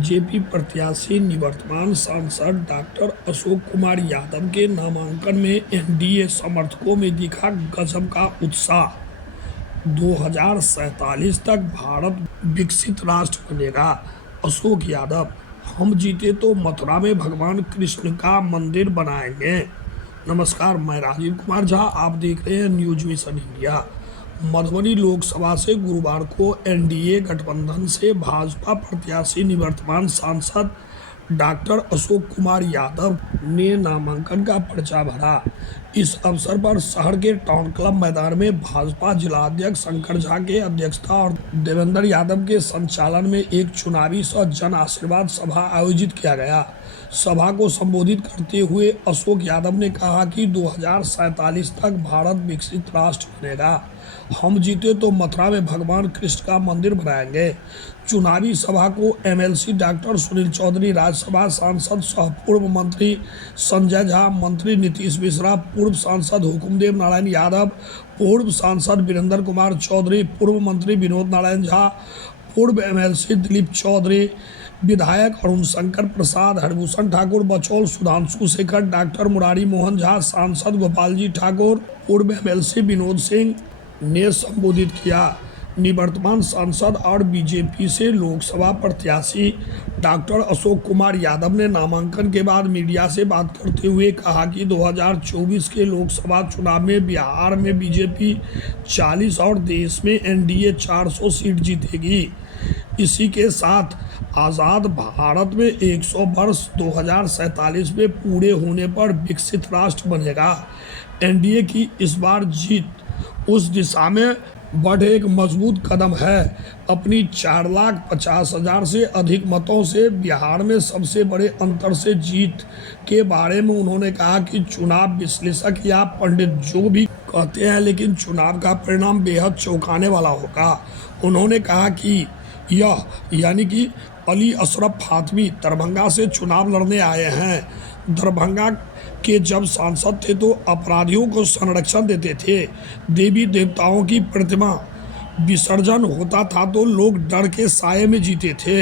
BJP प्रत्याशी निवर्तमान सांसद डॉक्टर अशोक कुमार यादव के नामांकन में एनडीए समर्थकों में दिखा गजब का उत्साह। 2047 तक भारत विकसित राष्ट्र बनेगा। अशोक यादव, हम जीते तो मथुरा में भगवान कृष्ण का मंदिर बनाएंगे। नमस्कार, मैं राजीव कुमार झा, आप देख रहे हैं news mission India. Madhubani Lok Sabha से गुरुवार को एनडीए गठबंधन से भाजपा प्रत्याशी निवर्तमान सांसद डॉक्टर अशोक कुमार यादव ने नामांकन का पर्चा भरा। इस अवसर पर शहर के टाउन क्लब मैदान में भाजपा जिलाध्यक्ष शंकर झा के अध्यक्षता और देवेंद्र यादव के संचालन में एक चुनावी सह जन आशीर्वाद सभा आयोजित किया गया। सभा को संबोधित करते हुए अशोक यादव ने कहा कि 2047 तक भारत विकसित राष्ट्र बनेगा। हम जीते तो मथुरा में भगवान कृष्ण का मंदिर बनाएंगे। चुनावी सभा को एमएलसी डॉक्टर सुनील चौधरी, राज्यसभा सांसद सह पूर्व मंत्री संजय झा, मंत्री नीतीश मिश्रा, पूर्व सांसद हुकुमदेव नारायण यादव, पूर्व सांसद वीरेंद्र कुमार चौधरी, पूर्व मंत्री विनोद नारायण झा, पूर्व एमएलसी दिलीप चौधरी, विधायक अरुण शंकर प्रसाद, हरभूषण ठाकुर, बचौल सुधांशु शेखर, डॉक्टर मुरारी मोहन झा, सांसद गोपाल जी ठाकुर, पूर्व एमएलसी विनोद सिंह ने संबोधित किया। निवर्तमान सांसद और बीजेपी से लोकसभा प्रत्याशी डॉक्टर अशोक कुमार यादव ने नामांकन के बाद मीडिया से बात करते हुए कहा कि 2024 के लोकसभा चुनाव में बिहार में बीजेपी 40 और देश में एनडीए 400 सीट जीतेगी। इसी के साथ आज़ाद भारत में 100 वर्ष 2047 में पूरे होने पर विकसित राष्ट्र बनेगा। एनडीए की इस बार जीत उस दिशा में बढ़े एक मजबूत कदम है। अपनी 4,50,000 से अधिक मतों से बिहार में सबसे बड़े अंतर से जीत के बारे में उन्होंने कहा कि चुनाव विश्लेषक या पंडित जो भी कहते हैं, लेकिन चुनाव का परिणाम बेहद चौंकाने वाला होगा। उन्होंने कहा कि यह यानी कि अली अशरफ फातमी दरभंगा से चुनाव लड़ने आए हैं। दरभंगा के जब सांसद थे तो अपराधियों को संरक्षण देते थे। देवी देवताओं की प्रतिमा विसर्जन होता था तो लोग डर के साये में जीते थे।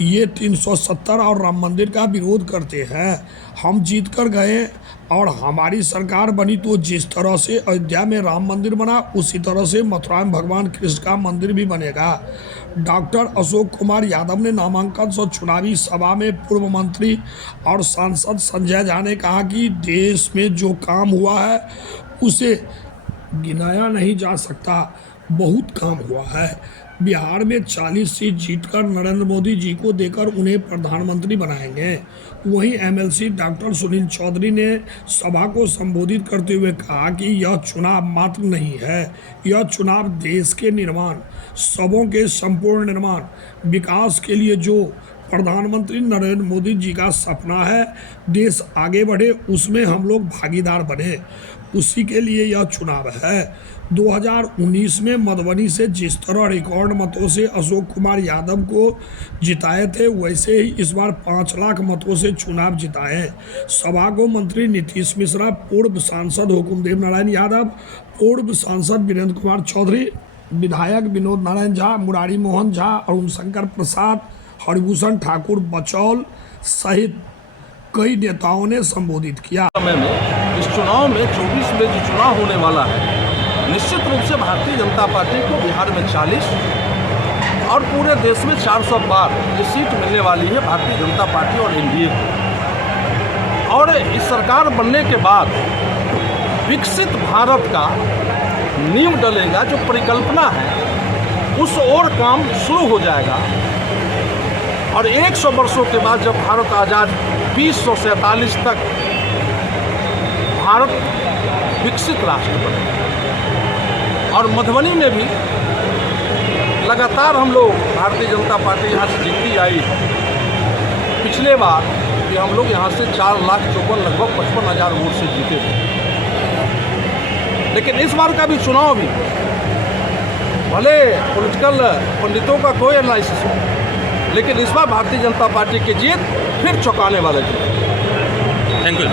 ये 370 और राम मंदिर का विरोध करते हैं। हम जीत कर गए और हमारी सरकार बनी तो जिस तरह से अयोध्या में राम मंदिर बना उसी तरह से मथुरा में भगवान कृष्ण का मंदिर भी बनेगा। डॉक्टर अशोक कुमार यादव ने नामांकन सह चुनावी सभा में पूर्व मंत्री और सांसद संजय झा ने कहा कि देश में जो काम हुआ है उसे गिनाया नहीं जा सकता। बहुत काम हुआ है। बिहार में 40 सीट जीतकर नरेंद्र मोदी जी को देकर उन्हें प्रधानमंत्री बनाएंगे। वहीं एमएलसी डॉक्टर सुनील चौधरी ने सभा को संबोधित करते हुए कहा कि यह चुनाव मात्र नहीं है, यह चुनाव देश के निर्माण, सबों के संपूर्ण निर्माण, विकास के लिए जो प्रधानमंत्री नरेंद्र मोदी जी का सपना है, देश आगे बढ़े, उसमें हम लोग भागीदार बने, उसी के लिए यह चुनाव है। 2019 में मधुबनी से जिस तरह रिकॉर्ड मतों से अशोक कुमार यादव को जिताए थे, वैसे ही इस बार 5 लाख मतों से चुनाव जिताए। सभा को मंत्री नीतीश मिश्रा, पूर्व सांसद हुकुमदेव नारायण यादव, पूर्व सांसद वीरेंद्र कुमार चौधरी, विधायक विनोद नारायण झा, मुरारी मोहन झा, अरुण शंकर प्रसाद, हरभूषण ठाकुर, बचौल सहित कई नेताओं ने संबोधित किया। समय में इस चुनाव में 24 में जो चुनाव होने वाला है, निश्चित रूप से भारतीय जनता पार्टी को बिहार में 40 और पूरे देश में 400 पार ये सीट मिलने वाली है भारतीय जनता पार्टी और एनडीए को। और इस सरकार बनने के बाद विकसित भारत का नींव डलेगा। जो परिकल्पना है उस ओर काम शुरू हो जाएगा और 100 वर्षों के बाद जब भारत आज़ाद 2047 तक भारत विकसित राष्ट्र बनेगा। और मधुबनी में भी लगातार हम लोग भारतीय जनता पार्टी यहाँ से जीतती आई। पिछले बार भी हम लोग यहाँ से 4,54,000 लगभग 55,000 वोट से जीते थे। लेकिन इस बार का भी चुनाव भी भले पॉलिटिकल पंडितों का कोई एनालिसिस हो, लेकिन इस बार भारतीय जनता पार्टी की जीत फिर चौंकाने वाले थे। Thank you.